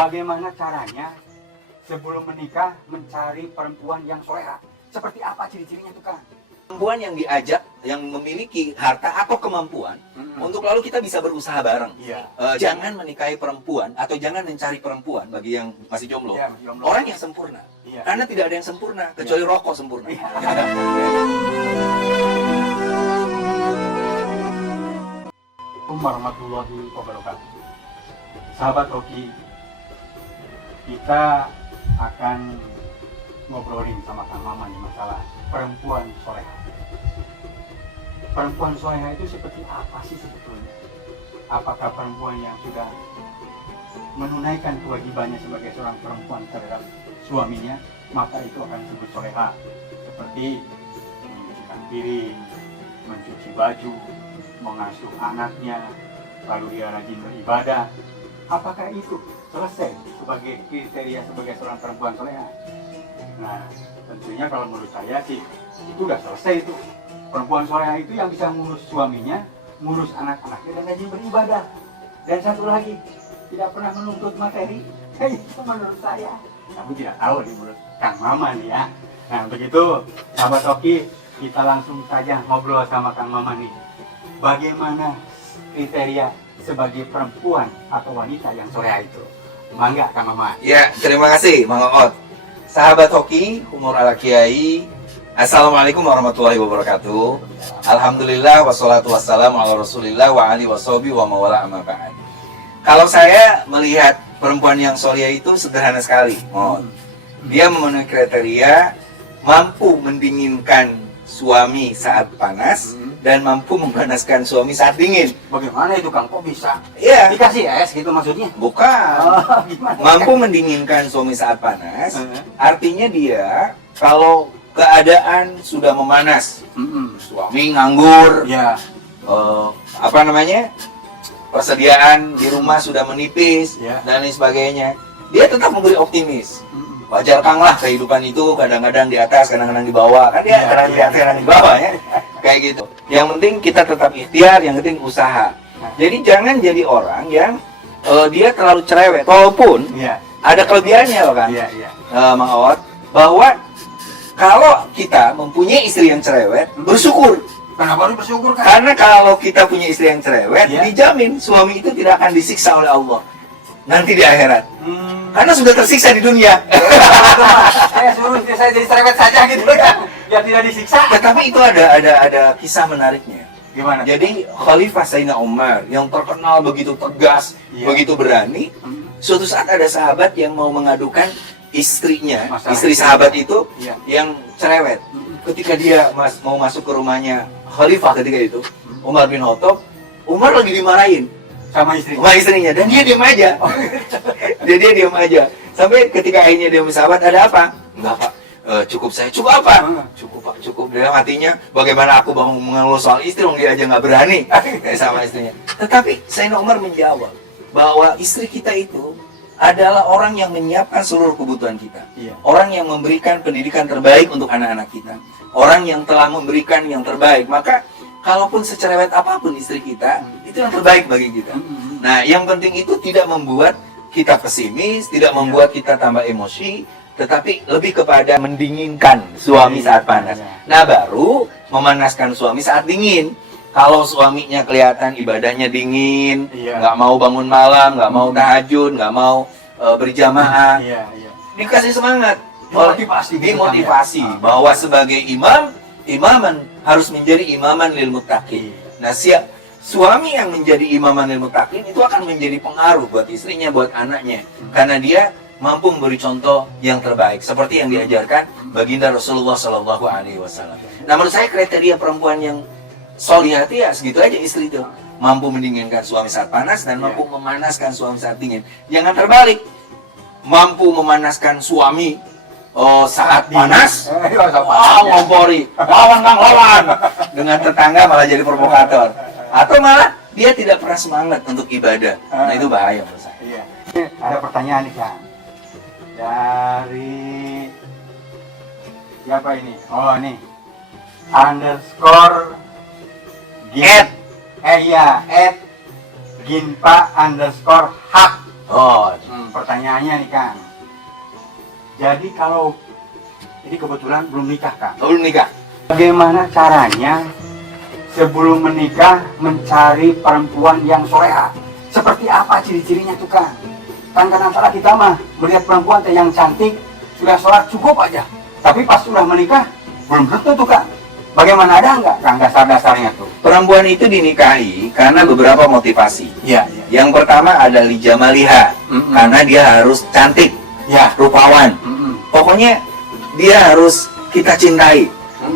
Bagaimana caranya sebelum menikah mencari perempuan yang soleha? Seperti apa ciri-cirinya tuh, Kang? Perempuan yang diajak, yang memiliki harta atau kemampuan, untuk lalu kita bisa berusaha bareng. Iya. Jangan menikahi perempuan atau jangan mencari perempuan bagi yang masih jomblo. Iya, masih jomblo. Orang yang sempurna. Iya. Karena tidak ada yang sempurna kecuali rokok sempurna. Iya. Assalamualaikum warahmatullahi wabarakatuh. Sahabat Rocky, kita akan ngobrolin sama Kang Maman masalah perempuan soleha. Perempuan soleha itu seperti apa sih sebetulnya? Apakah perempuan yang sudah menunaikan kewajibannya sebagai seorang perempuan terhadap suaminya, maka itu akan disebut soleha. Seperti mencucikan piring, mencuci baju, mengasuh anaknya, lalu dia rajin beribadah. Apakah itu selesai sebagai kriteria sebagai seorang perempuan soleha? Nah, tentunya kalau menurut saya sih itu udah selesai itu. Perempuan soleha itu yang bisa ngurus suaminya, ngurus anak-anaknya, dan rajin beribadah. Dan satu lagi, tidak pernah menuntut materi. Itu menurut saya. Aku tidak tahu nih menurut Kang Maman ya. Nah, begitu sahabat Oki, kita langsung saja ngobrol sama Kang Maman nih. Bagaimana kriteria sebagai perempuan atau wanita yang soleha itu? Mangga Kang Maman. Ya, terima kasih Mang Oot. Sahabat Hoki, Umur ala Kiai, Assalamualaikum warahmatullahi wabarakatuh. Alhamdulillah wassalatu wassalamu ala Rasulillah wa alihi washabihi wa mawala amma ba'd. Kalau saya melihat perempuan yang soleha itu sederhana sekali. Dia memenuhi kriteria mampu mendinginkan suami saat panas dan mampu memanaskan suami saat dingin. Bagaimana itu Kang? Kok bisa? Iya. Dikasih es gitu maksudnya? Bukan. Gimana? Mampu mendinginkan suami saat panas, artinya dia kalau keadaan sudah memanas, suami nganggur, Ya. apa namanya, persediaan di rumah sudah menipis, Ya. dan lain sebagainya, dia tetap memberi optimis. Wajar Kang lah, kehidupan itu kadang-kadang di atas, kadang-kadang di bawah, kan dia kadang di atas, kadang di bawah ya, kayak gitu. Yang penting kita tetap ikhtiar, yang penting usaha. Jadi jangan jadi orang yang dia terlalu cerewet, walaupun Iya. ada kelebihannya loh kan, Iya, iya. Mang Awad, bahwa kalau kita mempunyai istri yang cerewet, bersyukur. Kenapa harus bersyukur Kang? Karena kalau kita punya istri yang cerewet, Iya. dijamin suami itu tidak akan disiksa oleh Allah nanti di akhirat. Karena sudah tersiksa di dunia. Saya suruh istri saya jadi cerewet saja gitu kan, biar tidak disiksa. Tetapi itu ada kisah menariknya. Gimana? Jadi Khalifah Sayyidina Umar yang terkenal begitu tegas, Iya. begitu berani, suatu saat ada sahabat yang mau mengadukan istrinya, Masalah istri itu. sahabat itu Iya. yang cerewet. Ketika dia mau masuk ke rumahnya Khalifah ketika itu, Umar bin Khattab, Umar lagi dimarahin Sama istri. sama istrinya dan dia diam aja. Dia diam aja. Sampai ketika akhirnya dia sahabat, ada apa? Enggak Pak, cukup saya. Cukup apa? Cukup Pak, cukup. Dalam hatinya, bagaimana aku bangun mengeluh soal istri, dia aja nggak berani sama istrinya. Tetapi Sayyidina Umar menjawab bahwa istri kita itu adalah orang yang menyiapkan seluruh kebutuhan kita. Iya. Orang yang memberikan pendidikan terbaik untuk anak-anak kita. Orang yang telah memberikan yang terbaik. Maka kalaupun secerewet apapun istri kita, itu yang terbaik bagi kita. Nah, yang penting itu tidak membuat kita pesimis, tidak membuat kita tambah emosi, tetapi lebih kepada mendinginkan suami saat panas. Nah, baru memanaskan suami saat dingin. Kalau suaminya kelihatan ibadahnya dingin, nggak mau bangun malam, nggak mau tahajud, nggak mau berjamaah, Iya, iya. dikasih semangat, Dimotivasi gitu, dimotivasi Kang, ya. bahwa sebagai imaman harus menjadi imaman lil muttaqin. Nah, suami yang menjadi imaman lil muttaqin itu akan menjadi pengaruh buat istrinya, buat anaknya, karena dia mampu memberi contoh yang terbaik seperti yang diajarkan baginda Rasulullah Shallallahu Alaihi Wasallam. Nah, menurut saya kriteria perempuan yang solihah ya segitu aja, istri itu mampu mendinginkan suami saat panas dan mampu memanaskan suami saat dingin. Jangan terbalik, mampu memanaskan suami saat panas, ngompori, lawan Kang, lawan, dengan tetangga malah jadi provokator, atau malah dia tidak pernah semangat untuk ibadah. Nah, itu bahaya menurut saya. Iya. Ada pertanyaan nih Kang, dari siapa ini? Oh, ini underscore Ginpa underscore hak. Oh, Pertanyaannya nih Kang. Jadi kalau ini kebetulan belum nikah Kang. belum nikah. Bagaimana caranya sebelum menikah mencari perempuan yang soleha? Seperti apa ciri-cirinya tuh Kang? Kan kadang-kadang kita mah melihat perempuan yang cantik, sudah sholat cukup aja. Tapi pas sudah menikah, belum tentu tuh Kang. Bagaimana, ada nggak Kang dasar-dasarnya tuh? Perempuan itu dinikahi karena beberapa motivasi. Iya. Yang pertama ada lijamaliha, karena dia harus cantik, Ya. rupawan. Pokoknya dia harus kita cintai,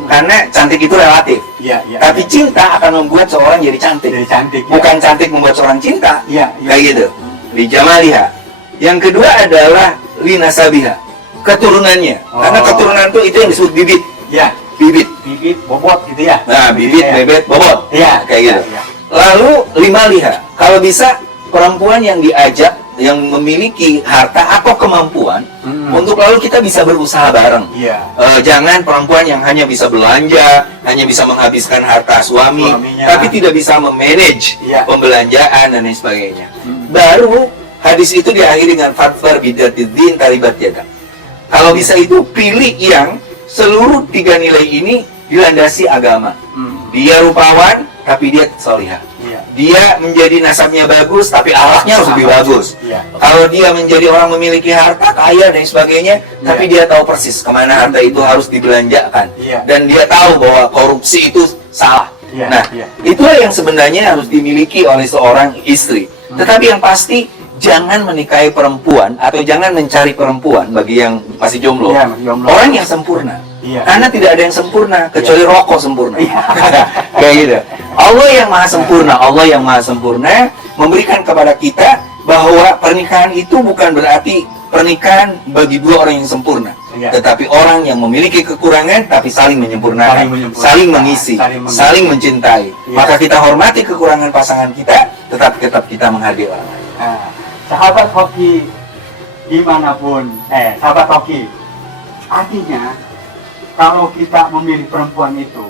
karena cantik itu relatif. Iya. Tapi cinta akan membuat seorang jadi cantik. jadi cantik. Bukan cantik membuat seorang cinta. Iya. Kayak gitu. Lijamaliha. Yang kedua adalah linasabiha, keturunannya. Karena keturunan itu yang disebut bibit. Ya. Bibit. Bibit, bobot gitu ya. Nah, bibit, Iya. bebet, bobot. Iya. Kayak gitu. Iya. Lalu limaliha. Kalau bisa perempuan yang diajak yang memiliki harta atau kemampuan untuk lalu kita bisa berusaha bareng. Iya. Jangan perempuan yang hanya bisa belanja, hanya bisa menghabiskan harta Suaminya. tapi tidak bisa memanage Iya. pembelanjaan dan lain sebagainya. Baru hadis itu diakhiri dengan fatfar bidatiddin taribat yadak. Kalau bisa itu pilih yang seluruh tiga nilai ini dilandasi agama. Dia rupawan, tapi dia solihah. Iya. Dia menjadi nasabnya bagus, tapi akhlaknya harus lebih bagus. Iya. Kalau dia menjadi orang memiliki harta, kaya dan sebagainya, tapi dia tahu persis kemana harta itu harus dibelanjakan. Iya. Dan dia tahu bahwa korupsi itu salah. Iya, Nah, iya. itulah yang sebenarnya harus dimiliki oleh seorang istri. Tetapi yang pasti, jangan menikahi perempuan atau jangan mencari perempuan bagi yang masih jomblo. Iya, masih jomblo. Orang yang sempurna. Iya. Karena tidak ada yang sempurna kecuali rokok sempurna. Kayak gitu. Allah yang maha sempurna, Allah yang maha sempurna memberikan kepada kita bahwa pernikahan itu bukan berarti pernikahan bagi dua orang yang sempurna. Iya. Tetapi orang yang memiliki kekurangan tapi saling menyempurnakan, Saling menyempurnakan, saling mengisi, saling saling mencintai. Iya. Maka kita hormati kekurangan pasangan kita, tetapi tetap kita menghargai orang lain. Nah, sahabat hoki dimanapun, sahabat hoki, artinya kalau kita memilih perempuan itu,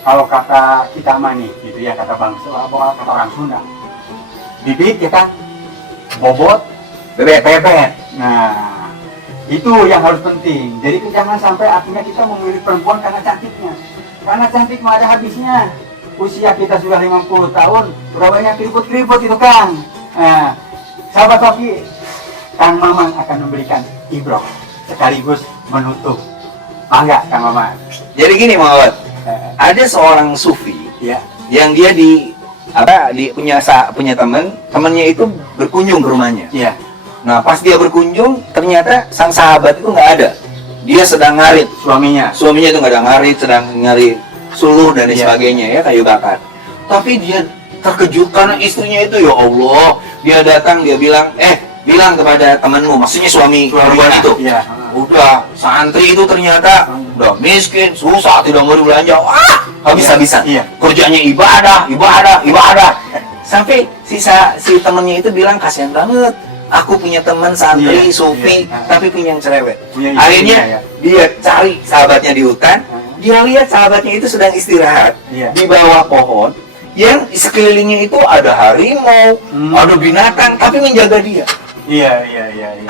kalau kata kita mani, gitu ya, kata bangsa, kata orang Sunda, bibit ya kan, bobot, bebet. Nah, itu yang harus penting. Jadi jangan sampai artinya kita memilih perempuan karena cantiknya. Karena cantik mah ada habisnya. Usia kita sudah 50 tahun, udah banyak keriput-keriput itu Kang. Nah, sahabat hoki, Kang Mamang akan memberikan ibroh sekaligus menutup. Mangga Kang Mamang. Jadi gini Muhammad, ada seorang sufi Ya. yang dia punya temannya itu berkunjung ke rumahnya. Iya. Nah, pas dia berkunjung, ternyata sang sahabat itu nggak ada. Dia sedang ngarit. Suaminya itu nggak ada ngarit, sedang nyari suluh dan lain Iya. sebagainya ya, kayu bakar. Tapi dia terkejut karena istrinya itu, ya Allah, dia datang, dia bilang kepada temanmu, maksudnya suami perempuan itu. Iya. Udah, santri itu ternyata udah miskin, susah, tidak mau belanja. Wah, habis-habisan. Iya. Kerjanya ibadah. Sampai si temannya itu bilang, kasihan banget. Aku punya teman santri, Iya, sufi, iya. tapi punya yang cerewet. Punya istrinya, Akhirnya ya. dia cari sahabatnya di hutan. Dia lihat sahabatnya itu sedang istirahat Iya. di bawah pohon. Yang di sekelilingnya itu ada harimau, ada binatang, tapi menjaga dia. Iya.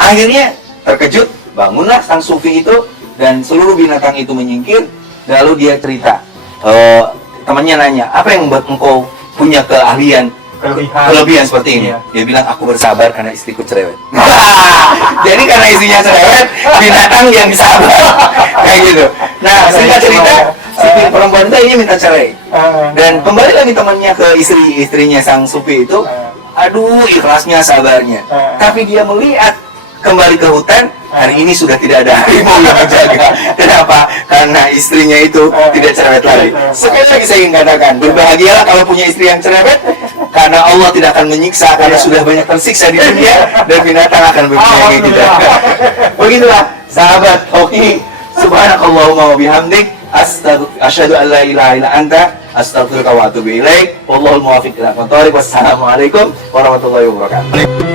Akhirnya terkejut, bangunlah sang sufi itu dan seluruh binatang itu menyingkir. Lalu dia cerita, temannya nanya, apa yang membuat engkau punya keahlian, kelebihan seperti ini? Iya. Dia bilang, aku bersabar karena istriku cerewet. Jadi karena istrinya cerewet, binatang yang sabar. Kayak gitu. Nah, singkat cerita, si perempuan itu akhirnya minta cerai. Dan kembali lagi temannya ke istrinya sang sufi itu. Aduh, ikhlasnya, sabarnya. Tapi dia melihat kembali ke hutan, hari ini sudah tidak ada harimau yang menjaga. Kenapa? Karena istrinya itu tidak cerewet lagi. Sekali lagi saya ingin katakan, berbahagialah kalau punya istri yang cerewet, karena Allah tidak akan menyiksa, karena sudah banyak tersiksa di dunia, dan binatang akan berbahagia kita. Begitulah, sahabat hoki. Subhanakallahumma wa bihamdik, asyhadu an la ilaha illa anta, astaghfiruka wa atubu ilaik. Wallahul muwaffiq ila aqwamit thoriq. Wassalamualaikum warahmatullahi wabarakatuh.